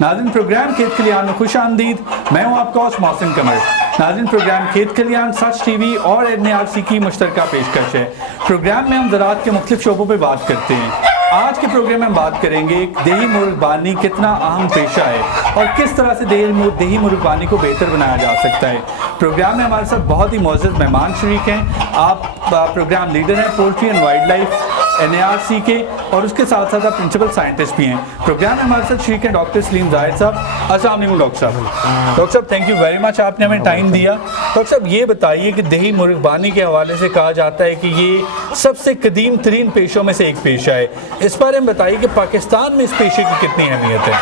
नाज़रीन, प्रोग्राम खेत खलियान में खुश आमदीद। मैं हूँ आपका होस्ट मोहसिन कमर। नाज़रीन, प्रोग्राम खेत खलियान सच टीवी और NARC की मुश्तरका पेशकश है। प्रोग्राम में हम ज़राअत के मुख्तलिफ शोबों पर बात करते हैं। आज के प्रोग्राम में हम बात करेंगे देही मुर्गबानी कितना अहम पेशा है और किस तरह से देही मुर्गबानी को बेहतर बनाया जा सकता है। प्रोग्राम में हमारे साथ बहुत ही मोअज़्ज़ज़ मेहमान शरीक हैं। आप प्रोग्राम लीडर हैं poultry and wild life NARC के, और उसके साथ साथ आप प्रिंसिपल साइंटिस्ट भी हैं। प्रोग्राम में हमारे साथ शरीक हैं डॉक्टर सलीम ज़ाहिद साहब। अस्सलाम वालेकुम डॉक्टर साहब। डॉक्टर साहब, थैंक यू वेरी मच, आपने हमें टाइम दिया। डॉक्टर साहब, ये बताइए कि देही मुर्गबानी के हवाले से कहा जाता है कि ये सबसे कदीम तरीन पेशों में से एक पेशा है। इस बारे में बताइए कि पाकिस्तान में इस पेशे की कितनी अहमियत है।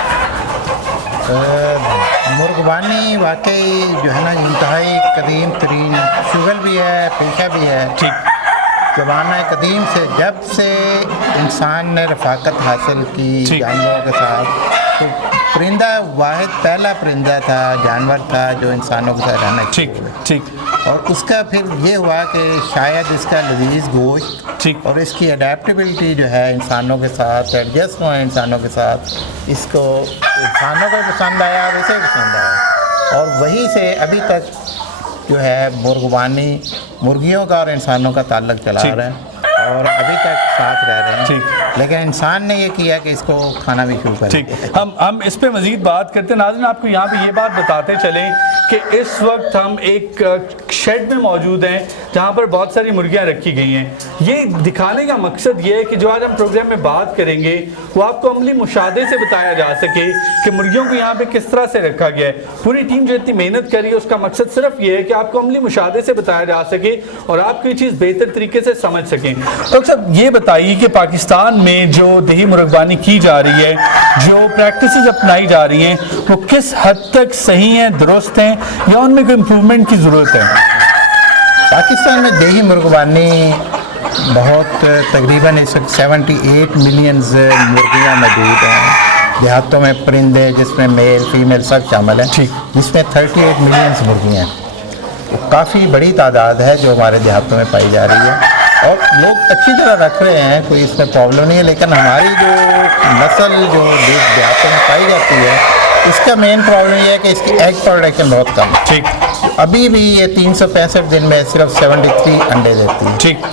मुर्गबानी वाकई जो है ना इंतहाई कदीम तरीन शुगल भी है, पेशा भी है। ठीक, ज़माना कदीम से, जब से इंसान ने रफ़ाकत हासिल की जानवरों के साथ, तो परिंदा वाहिद पहला परिंदा था, जानवर था जो इंसानों के साथ रहना चाहिए। ठीक। और उसका फिर ये हुआ कि शायद इसका लजीज गोश्त ठीक और इसकी अडेप्टेबिलिटी जो है इंसानों के साथ, एडजस्ट हुआ इंसानों के साथ, इसको इंसानों को पसंद आया और इसे पसंद आया, और वहीं से अभी तक जो है मुर्गबानी मुर्गियों का और इंसानों का ताल्लुक चला रहा है और अभी तक साथ रह रहे हैं। ठीक। लेकिन इंसान ने ये किया कि इसको खाना भी शुरू कर ठीक, दिया। हम इस पे मजीद बात करते हैं। नाज़रीन, आपको यहाँ पे ये बात बताते चलें कि इस वक्त हम एक शेड में मौजूद हैं जहाँ पर बहुत सारी मुर्गियाँ रखी गई हैं। ये दिखाने का मकसद ये है कि जो आज हम प्रोग्राम में बात करेंगे वो आपको अमली मुशाहदे से बताया जा सके कि मुर्गियों को यहाँ पे किस तरह से रखा गया है। पूरी टीम जो इतनी मेहनत कर रही है उसका मकसद सिर्फ ये है कि आपको अमली मुशाहदे से बताया जा सके और आप ये चीज़ बेहतर तरीके से समझ सकें। तो साहब, ये बताइए कि पाकिस्तान में जो देही मुर्गबानी की जा रही है, जो प्रैक्टिसेस अपनाई जा रही हैं, वो किस हद तक सही हैं, दुरुस्त हैं, या उनमें कोई इम्प्रूवमेंट की ज़रूरत है। पाकिस्तान में देही मुर्गबानी बहुत तकरीबन इस वक्त 78 मिलियन मुर्गियाँ मौजूद हैं। देहातों में परिंदे जिसमें मेल फीमेल सब शामिल हैं, जिसमें 38 मिलियन मुर्गियाँ हैं। काफ़ी बड़ी तादाद है जो हमारे देहातों में पाई जा रही है और लोग अच्छी तरह रख रहे हैं, कोई इसमें प्रॉब्लम नहीं है। लेकिन हमारी जो नस्ल जो देहातों में पाई जाती है, इसका मेन प्रॉब्लम ये है कि इसकी एग प्रोडक्शन बहुत कम है। ठीक, अभी भी ये 365 दिन में सिर्फ 73 अंडे देती है। ठीक,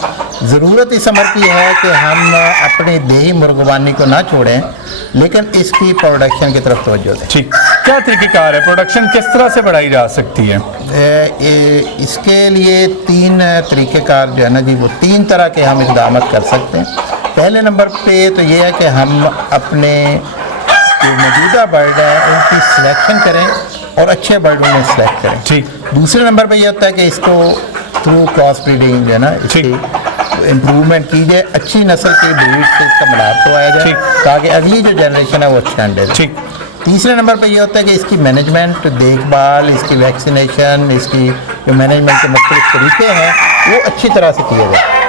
ज़रूरत इस अमर की है कि हम अपनी देही मुर्गबानी को ना छोड़ें, लेकिन इसकी प्रोडक्शन की तरफ तवज्जो दें। ठीक, क्या तरीक़ेकार है, प्रोडक्शन किस तरह से बढ़ाई जा सकती है? इसके लिए 3 तरीक़ेकार जो है ना जी, वो 3 तरह के हम इक़दाम कर सकते हैं। पहले नंबर पे तो ये है कि हम अपने जो मौजूदा बर्ड है उनकी सिलेक्शन करें और अच्छे बर्ड उन्हें सेलेक्ट करें। ठीक। दूसरे नंबर पे ये होता है कि इसको थ्रू क्रॉस ब्रीडिंग जो है ना, इसकी इम्प्रूवमेंट कीजिए, अच्छी नस्ल की ब्रीड से इसका मिलाप तो आया जाए ताकि अगली जो जनरेशन है वो अच्छे अंडे दे। ठीक। तीसरे नंबर पे ये होता है कि इसकी मैनेजमेंट, देखभाल, इसकी वैक्सीनेशन, इसकी जो मैनेजमेंट के मुख्तलिफ तरीके हैं वो अच्छी तरह से किए जाए।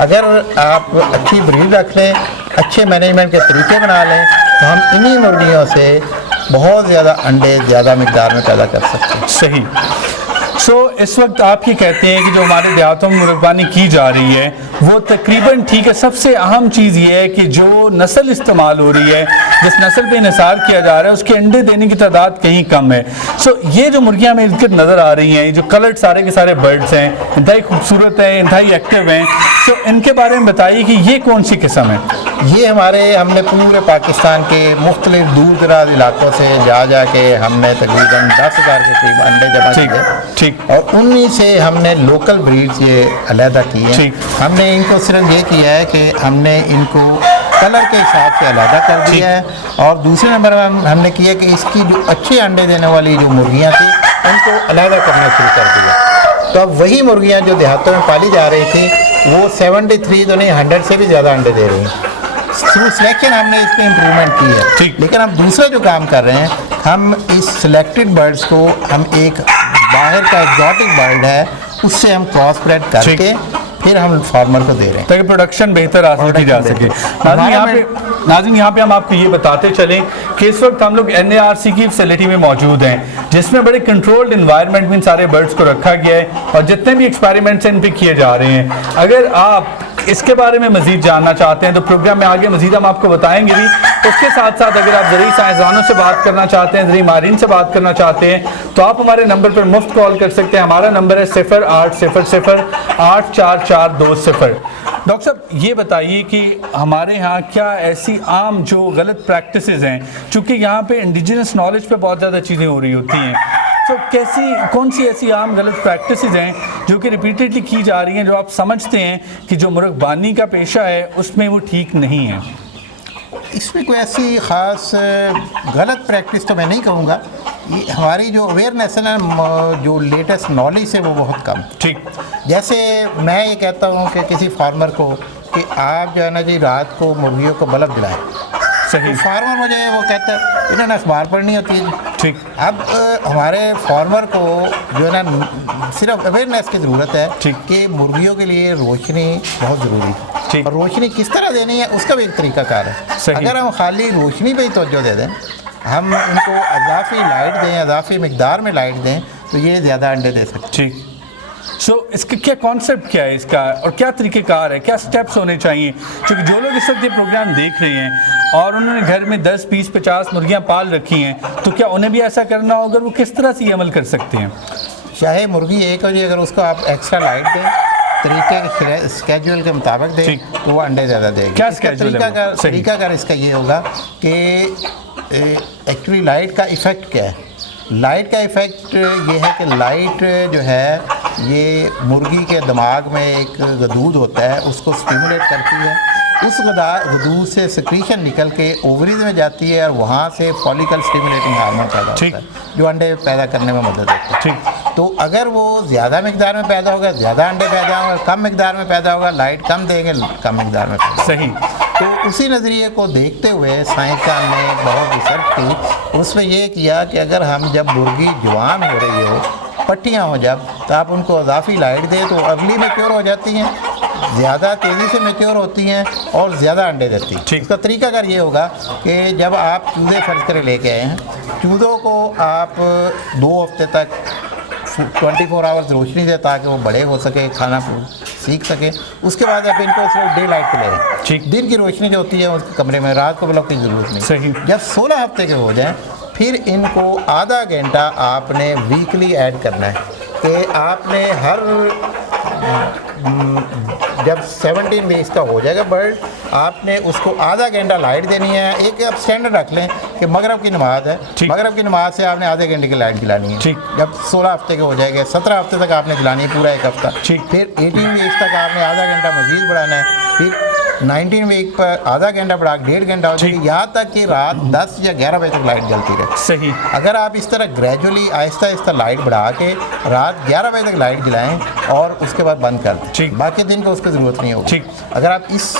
अगर आप अच्छी ब्रीड रख लें, अच्छे मैनेजमेंट के तरीके बना लें, तो हम इन्हीं मुर्गियों से बहुत ज़्यादा अंडे ज़्यादा मिकदार में पैदा कर सकते हैं। सही। इस वक्त आप ये कहते हैं कि जो हमारे देहातों में मुर्गबानी की जा रही है वो तकरीबन ठीक है। सबसे अहम चीज़ ये है कि जो नस्ल इस्तेमाल हो रही है, जिस नस्ल पे इंहिसार किया जा रहा है, उसके अंडे देने की तादाद कहीं कम है। ये जो मुर्गियाँ हमें इनके नज़र आ रही हैं, जो कलर्ड सारे के सारे बर्ड्स हैं, इंतहाई खूबसूरत हैं, इंतहाई एक्टिव हैं, इनके बारे में बताइए कि ये कौन सी किस्म है? ये हमने पूरे पाकिस्तान के मुख्तलिफ दूर दराज इलाकों से जा के हमने तकरीबन 10,000 के करीब अंडे जमा किए। ठीक। और उन्हीं से हमने लोकल ब्रीड्स ये अलहदा की है। हमने इनको सिर्फ ये किया है कि हमने इनको कलर के हिसाब से अलहदा कर दिया है, और दूसरे नंबर में हमने किया कि इसकी जो अच्छे अंडे देने वाली जो मुर्गियाँ थी उनको अलहदा करना शुरू कर दिया। तो अब वही मुर्गियाँ जो देहातों में पाली जा रही थी वो 73 तो नहीं 100 से भी ज़्यादा अंडे दे रही हैं। थ्रू सिलेक्शन हमने इस पर इम्प्रूवमेंट की है। लेकिन हम दूसरा जो काम कर रहे हैं, हम इस सिलेक्टेड बर्ड्स को हम एक बाहर का एग्जॉटिक बर्ड है उससे हम क्रॉस ब्रेड करके फिर हम फार्मर को दे रहे हैं ताकि प्रोडक्शन बेहतर हासिल की जा सके। नाज़रीन, यहाँ पे हम आपको ये बताते चलें कि इस वक्त हम लोग NARC की फैसिलिटी में मौजूद हैं, जिसमें बड़े कंट्रोल्ड इन्वायरमेंट में इन सारे बर्ड्स को रखा गया है और जितने भी एक्सपेरिमेंट्स इन पे किए जा रहे हैं। अगर आप इसके बारे में मजीद जानना चाहते हैं तो प्रोग्राम में आगे मजीद हम आपको बताएंगे भी। उसके साथ साथ अगर आप ज़रूरी साइंसदानों से बात करना चाहते हैं, ज़रूरी माहिरीन से बात करना चाहते हैं तो आप हमारे नंबर पर मुफ्त कॉल कर सकते हैं। हमारा नंबर है 0800-844-20। डॉक्टर साहब ये बताइए कि हमारे यहाँ क्या ऐसी आम जो गलत प्रैक्टिसेस हैं, चूँकि यहाँ पे इंडिजिनस नॉलेज पे बहुत ज़्यादा चीज़ें हो रही होती हैं, तो कौन सी ऐसी आम गलत प्रैक्टिसेस हैं जो कि रिपीटेडली की जा रही हैं, जो आप समझते हैं कि जो मुर्गबानी का पेशा है उसमें वो ठीक नहीं है? इसमें कोई ऐसी ख़ास गलत प्रैक्टिस तो मैं नहीं कहूँगा। ये हमारी जो अवेयरनेस है ना, जो लेटेस्ट नॉलेज है वो बहुत कम। ठीक। जैसे मैं ये कहता हूँ कि किसी फार्मर को कि आप जो है ना जी रात को मुर्गियों को बल्ब जलाएं। सही। फार्मर मुझे वो कहता है इन्होंने अखबार पढ़नी होती है। ठीक। अब हमारे फार्मर को जो है ना सिर्फ अवेयरनेस की ज़रूरत है कि मुर्गियों के लिए रोशनी बहुत ज़रूरी है। और रोशनी किस तरह देनी है उसका भी एक तरीकाकार है। अगर हम खाली रोशनी पे ही तवज्जो दे दें, हम इनको अज़ाफ़ी लाइट दें, अज़ाफ़ी मिकदार में लाइट दें, तो ये ज़्यादा अंडे दे सकते हैं। ठीक। सो इसका क्या कॉन्सेप्ट क्या है इसका, और क्या तरीक़ेकार है, क्या स्टेप्स होने चाहिए? क्योंकि जो लोग इस वक्त ये प्रोग्राम देख रहे हैं और उन्होंने घर में 10, 20, 50 मुर्गियाँ पाल रखी हैं, तो क्या उन्हें भी ऐसा करना होगा? वो किस तरह से ये अमल कर सकते हैं? चाहे मुर्गी एक हो जाए, अगर उसको आप एक्स्ट्रा लाइट दें, तरीके के स्केड्यूल के मुताबिक दें, तो वो अंडे ज़्यादा देंगे। क्या तरीकाकार इसका ये होगा कि एक्चुअली लाइट का इफ़ेक्ट क्या है। लाइट का इफ़ेक्ट ये है कि लाइट जो है ये मुर्गी के दिमाग में एक गदूद होता है, उसको स्टिमुलेट करती है। उस गदूद से सिक्रीशन निकल के ओवरीज में जाती है और वहाँ से फॉलिकल स्टिमुलेटिंग हार्मोन पैदा होता है जो अंडे पैदा करने में मदद होती है। ठीक। तो अगर वो ज़्यादा मिकदार में पैदा होगा, ज़्यादा अंडे पैदा होगा, कम मिकदार में पैदा होगा, लाइट कम देंगे, कम मिकदार में पैदा। सही। तो उसी नज़रिए को देखते हुए साइंसदान ने बहुत रिसर्च की, उसमें ये किया कि अगर हम जब मुर्गी जवान हो रही हो, पट्टियाँ हो जब, तो आप उनको अज़ाफ़ी लाइट दें तो अर्ली मैच्योर हो जाती हैं, ज़्यादा तेज़ी से मैच्योर होती हैं और ज़्यादा अंडे देती हैं। इसका तरीकाकार ये होगा कि जब आप चूज़े फर्ज कर लेके आए हैं, चूज़ों को आप 2 हफ्ते तक 24 आवर्स रोशनी दें ताकि वो बड़े हो सके, खाना सीख सके। उसके बाद आप इनको सिर्फ डे लाइट पे ले लें। ठीक। दिन की रोशनी जो होती है उसके कमरे में, रात को बल्ब की ज़रूरत नहीं। सही। जब 16 हफ्ते के हो जाएं, फिर इनको आधा घंटा आपने वीकली ऐड करना है कि आपने हर जब 17 वीक्स का हो जाएगा बर्ड, आपने उसको आधा घंटा लाइट देनी है। एक आप स्टैंडर्ड रख लें कि मगरब की नमाज है, मगरब की नमाज से आपने आधे घंटे की लाइट दिलानी है। ठीक। जब 16 हफ्ते के हो जाएंगे, 17 हफ्ते तक आपने दिलानी है, पूरा एक हफ्ता। ठीक। फिर 18 वीक्स तक आपने आधा घंटा मजीद बढ़ाना है। फिर 19 वीक पर आधा घंटा बढ़ा 1.5 घंटा हो जाएगी, यहाँ तक कि रात 10 या 11 बजे तक लाइट जलती रहे। सही। अगर आप इस तरह ग्रेजुअली आहिस्ता आहिस्ता लाइट बढ़ा के रात 11 बजे तक लाइट जलाएं और उसके बाद बंद कर दें, बाकी दिन को उसकी ज़रूरत नहीं होगी। ठीक। अगर आप इस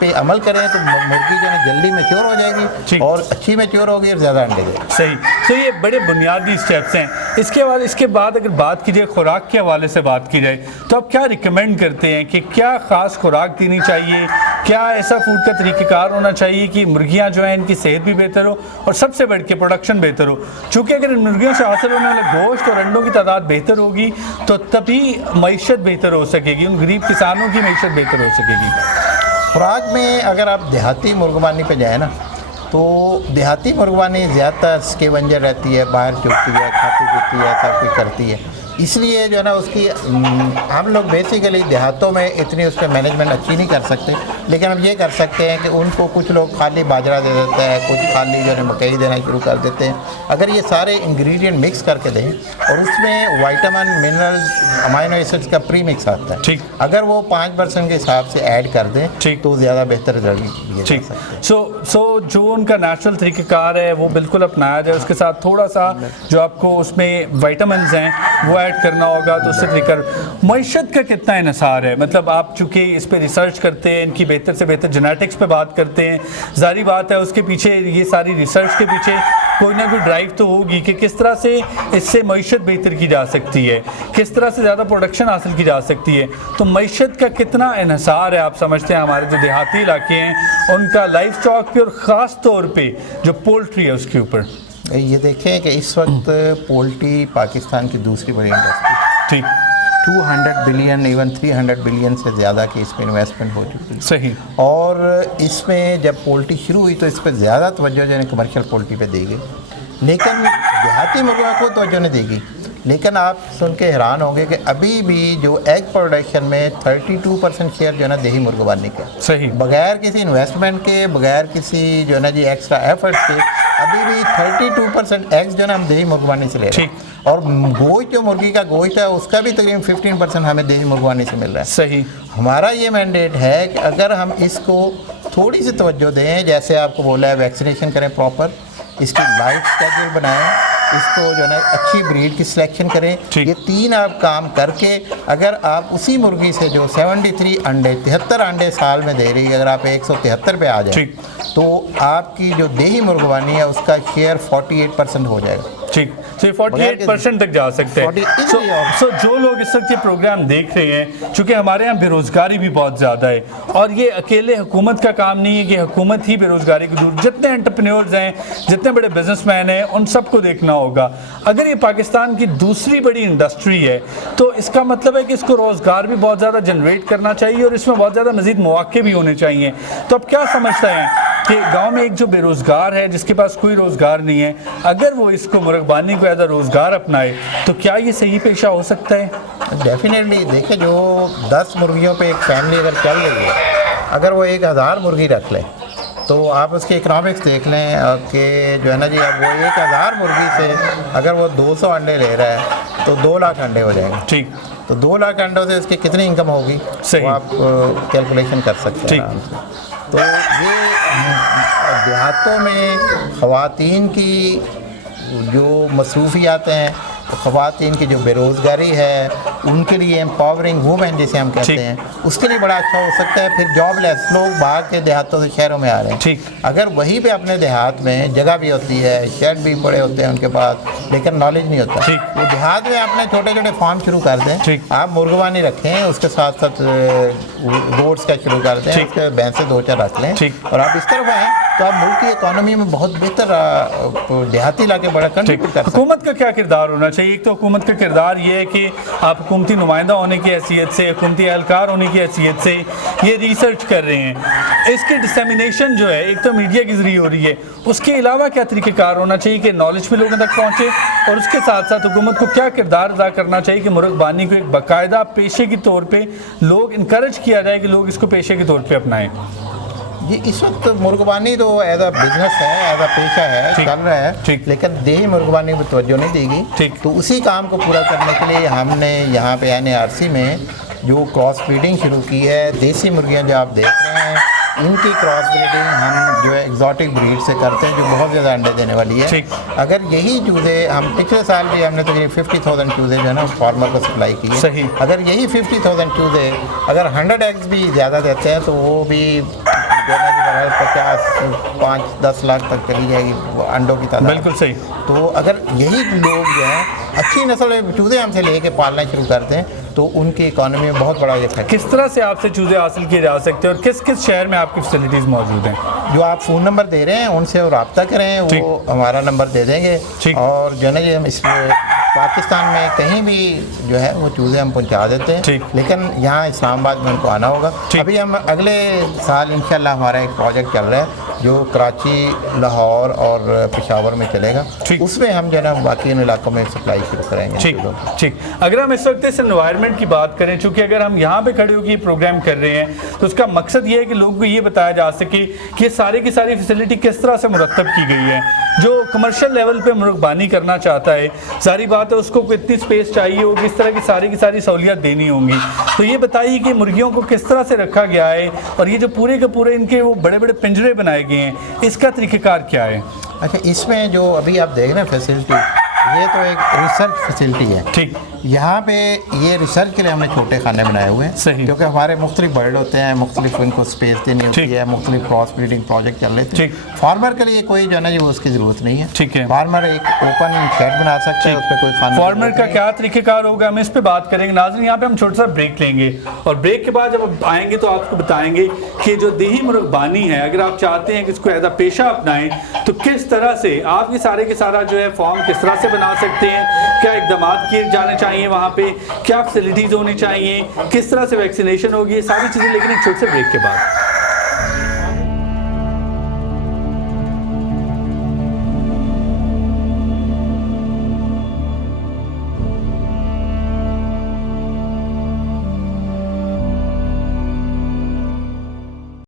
पे अमल करें तो मुर्गी जो है जल्दी मैच्योर हो जाएगी और अच्छी मैच्योर होगी और ज़्यादा अंडे देगी। सही। तो ये बड़े बुनियादी स्टेप्स हैं। इसके बाद अगर बात की जाए खुराक के हवाले से बात की जाए, तो आप क्या रिकमेंड करते हैं कि क्या ख़ास खुराक देनी चाहिए? क्या ऐसा फूड का तरीक़ेकार होना चाहिए कि मुर्गियां जो हैं इनकी सेहत भी बेहतर हो और सबसे बढ़ के प्रोडक्शन बेहतर हो? चूँकि अगर इन मुर्गियों से हासिल होने वाले गोश्त और अंडों की तादाद बेहतर होगी तो तभी मईशत बेहतर हो सकेगी, उन गरीब किसानों की मईशत बेहतर हो सकेगी। खुराक में अगर आप देहाती मुर्गबानी पे जाए ना, तो देहाती मुर्गबानी ज़्यादातर स्केवेंजर रहती है, बाहर चुगती है, खाती पीती है, सब कुछ करती है। इसलिए जो है ना उसकी हम लोग बेसिकली देहातों में इतनी उस पर मैनेजमेंट अच्छी नहीं कर सकते, लेकिन हम ये कर सकते हैं कि उनको कुछ लोग खाली बाजरा दे देते हैं, कुछ खाली जो है मकई देना शुरू कर देते हैं। अगर ये सारे इंग्रेडिएंट मिक्स करके दें और उसमें वाइटामिन, मिनरल्स, अमाइनो एसिड्स का प्री मिक्स आता है, ठीक, अगर वो 5% के हिसाब से ऐड कर दें, ठीक, तो ज़्यादा बेहतर रिजल्ट ये ठीक। सो जो उनका नेचुरल तरीक़ेकार है वो बिल्कुल अपनाया जाए, उसके साथ थोड़ा सा जो आपको उसमें वाइटामिन हैं वो ऐड करना होगा, तो उससे तरीकर मईशत का कितना इन्हिसार है? मतलब आप चूँकि इस पर रिसर्च करते हैं, इनकी बेहतर से बेहतर जेनेटिक्स पे बात करते हैं, जारी बात है उसके पीछे, ये सारी रिसर्च के पीछे कोई ना कोई ड्राइव तो होगी कि किस तरह से इससे मईशत बेहतर की जा सकती है, किस तरह से ज़्यादा प्रोडक्शन हासिल की जा सकती है। तो मईशत का कितना इन्हिसार है आप समझते हैं हमारे जो देहाती इलाके हैं उनका लाइफ स्टॉक पे और ख़ास तौर पे जो पोल्ट्री है उसके ऊपर? ये देखें कि इस वक्त पोल्ट्री पाकिस्तान की दूसरी बड़ी इंडस्ट्री, ठीक, 200 बिलियन इवन 300 बिलियन से ज़्यादा की इसमें इन्वेस्टमेंट हो चुकी है। सही। और इसमें जब पोल्ट्री शुरू हुई तो इस पर ज़्यादा तवज्जो जो है कमर्शियल पोल्ट्री पे दी गई, लेकिन देहाती मुर्गा को तवज्जो नहीं देगी। लेकिन आप सुन के हैरान होंगे कि अभी भी जो एग प्रोडक्शन में 32% शेयर जो है ना देही मुर्गबानी का, सही, बगैर किसी इन्वेस्टमेंट के, बगैर किसी जो है ना जी एक्स्ट्रा एफर्ट के अभी भी 32% एग्स जो है ना हम देही मुर्गबानी से ले रहे हैं। और गोश्त जो मुर्गी का गोश्त है उसका भी तकरीबन 15% हमें देही मुर्गबानी से मिल रहा है। सही। हमारा ये मैंडेट है कि अगर हम इसको थोड़ी सी तवज्जो दें, जैसे आपको बोला है वैक्सीनेशन करें प्रॉपर, इसकी लाइफ स्केड्यूल बनाएं, इसको जो है ना अच्छी ब्रीड की सिलेक्शन करें, ये 3 आप काम करके अगर आप उसी मुर्गी से जो 73 अंडे 73 अंडे साल में दे रही है, अगर आप 173 पे आ जाए तो आपकी जो देही मुर्गबानी है उसका शेयर 48% हो जाएगा। ठीक, तो 48% तक जा सकते हैं। सो जो लोग इस वक्त ये प्रोग्राम देख रहे हैं, चूँकि हमारे यहाँ बेरोज़गारी भी बहुत ज़्यादा है और ये अकेले हुकूमत का काम नहीं है कि हुकूमत ही बेरोज़गारी को दूर, जितने एंटरप्रेन्योर्स हैं, जितने बड़े बिजनेसमैन हैं, उन सबको देखना होगा। अगर ये पाकिस्तान की दूसरी बड़ी इंडस्ट्री है तो इसका मतलब है कि इसको रोज़गार भी बहुत ज़्यादा जनरेट करना चाहिए और इसमें बहुत ज़्यादा मज़ीद मौके भी होने चाहिए। तो आप क्या समझते हैं कि गांव में एक जो बेरोज़गार है, जिसके पास कोई रोज़गार नहीं है, अगर वो इसको मुर्गबानी को एज अ रोज़गार अपनाए तो क्या ये सही पेशा हो सकता है? डेफिनेटली। देखिए, जो 10 मुर्गियों पे एक फैमिली अगर चल रही है, अगर वो 1000 मुर्गी रख ले तो आप उसके इकनॉमिक्स देख लें कि जो है ना जी, अब वो 1000 मुर्गी से अगर वो 200 अंडे ले रहा है तो 2 लाख अंडे हो जाएंगे। ठीक। तो 2 लाख अंडों से उसकी कितनी इनकम होगी वो आप कैलकुलेशन कर सकते हैं आराम से। तो ये देहातों में ख़वातीन की जो मसरूफियात हैं, ख़वातीन की जो बेरोज़गारी है, उनके लिए एम्पावरिंग वूमेन जिसे हम कहते हैं, उसके लिए बड़ा अच्छा हो सकता है। फिर जॉबलेस लोग भाग के देहातों से शहरों में आ रहे हैं। अगर वहीं पे अपने देहात में जगह भी होती है, शेड भी बड़े होते हैं उनके पास, लेकिन नॉलेज नहीं होता, वो देहात में अपने छोटे छोटे फार्म शुरू कर दें। आप मुर्गबानी रखें, उसके साथ साथ गोट्स का शुरू कर दें, उसके भैंसे 2-4 रख लें और आप इस तरफ आएँ तो आप मुल्क की इकॉनमी में बहुत बेहतर देहाती इलाके बड़ा कंट्रीब्यूट कर सकते हैं। हुकूमत का क्या किरदार होना चाहिए? एक तो हुकूमत का किरदार ये है कि आप हुकूमती नुमाइंदा होने की हैसियत से, हुकूमती एहलकार होने की हैसियत से ये रिसर्च कर रहे हैं। इसकी डिसेमिनेशन जो है, एक तो मीडिया के जरिए हो रही है, उसके अलावा क्या तरीक़ेकार होना चाहिए कि नॉलेज भी लोगों तक पहुँचे, और उसके साथ साथ हुकूमत को क्या किरदार अदा करना चाहिए कि मुर्गबानी को एक बाकायदा पेशे के तौर पर लोग इनकरेज किया जाए कि लोग इसको पेशे के तौर पर अपनाएं। ये इस वक्त मुर्गबानी तो एज अ बिजनेस है, एज अ पेशा है, चल रहा है, लेकिन देही मुर्गबानी पर तवज्जो नहीं देगी। तो उसी काम को पूरा करने के लिए हमने यहाँ पे NARC में जो क्रॉस ब्रीडिंग शुरू की है, देसी मुर्गियाँ जो आप देख रहे हैं, इनकी क्रॉस ब्रीडिंग हम जो है एग्जॉटिक ब्रीड से करते हैं, जो बहुत ज़्यादा अंडे देने वाली है। अगर यही चूज़े हम पिछले साल भी हमने तकरीबन 50,000 चूज़े जो है ना फार्मर को सप्लाई की है। अगर यही 50,000 चूज़े अगर 100 एग्स भी ज़्यादा देते हैं तो वो भी 50-10 लाख तक चली जाएगी अंडों की तादाद। बिल्कुल सही। तो अगर यही लोग जो हैं अच्छी नस्ल चूज़े हमसे लेके पालना शुरू करते हैं तो उनकी इकॉनमी में बहुत बड़ा इफेक्ट। किस तरह से आपसे चूज़े हासिल किए जा सकते हैं और किस किस शहर में आपकी फैसिलिटीज़ मौजूद हैं? जो आप फ़ोन नंबर दे रहे हैं उनसे रब्ता करें, वो हमारा नंबर दे देंगे और जो है ना, ये हम इस पाकिस्तान में कहीं भी जो है वो चूज़े हम पहुंचा देते हैं, लेकिन यहाँ इस्लामाबाद में उनको आना होगा। अभी हम अगले साल इंशाल्लाह हमारा एक प्रोजेक्ट चल रहा है जो कराची, लाहौर और पेशावर में चलेगा, उसमें हम जो है ना बाकी इन इलाकों में सप्लाई शुरू करेंगे। ठीक। अगर हम इस वक्त इस एनवायरनमेंट की बात करें, चूँकि अगर हम यहाँ पे खड़े होकर ये प्रोग्राम कर रहे हैं तो उसका मकसद ये है कि लोगों को ये बताया जा सके कि सारी की सारी फैसिलिटी किस तरह से मुरतब की गई है। जो कमर्शियल लेवल पे मुर्गबानी करना चाहता है, सारी बात है उसको कितनी स्पेस चाहिए होगी, इस तरह की सारी सहूलियत देनी होंगी। तो ये बताइए कि मुर्गियों को किस तरह से रखा गया है और ये जो पूरे के पूरे इनके वो बड़े बड़े पिंजरे बनाए गए हैं, इसका तरीक़ेकार क्या है? अच्छा, इसमें जो अभी आप देख रहे हैं फैसिलिटी, ये तो एक रिसर्च फैसिलिटी है। ठीक। यहाँ पे ये रिसर्च के लिए हमने छोटे खाने बनाए हुए हैं। सही। क्योंकि हमारे मुख्तलिफ बर्ड होते हैं, मुख्तलिफ इनको स्पेस देनी होती है, मुख्तलिफ क्रॉस ब्रीडिंग प्रोजेक्ट चल रहे थे। फार्मर के लिए कोई जो है ना वो उसकी ज़रूरत नहीं है। ठीक है। फार्मर एक ओपन शेड बना सकते हैं, उस पर कोई खाना। फार्मर का क्या तरीक़ेकार होगा, हम इस पर बात करेंगे। नाज़रीन, यहाँ पे हम छोटा सा ब्रेक लेंगे और ब्रेक के बाद जब आएंगे तो आपको बताएंगे कि जो देही मुर्गबानी है, अगर आप चाहते हैं कि इसको एज अ पेशा अपनाएं तो किस तरह से आप ये सारे के सारा जो है फॉर्म किस तरह से बना सकते हैं, क्या इकदाम किए जाने चाहिए, वहाँ पे क्या फैसिलिटीज़ होनी चाहिए, किस तरह से वैक्सीनेशन होगी, ये सारी चीज़ें लेकिन एक छोटे से ब्रेक के बाद।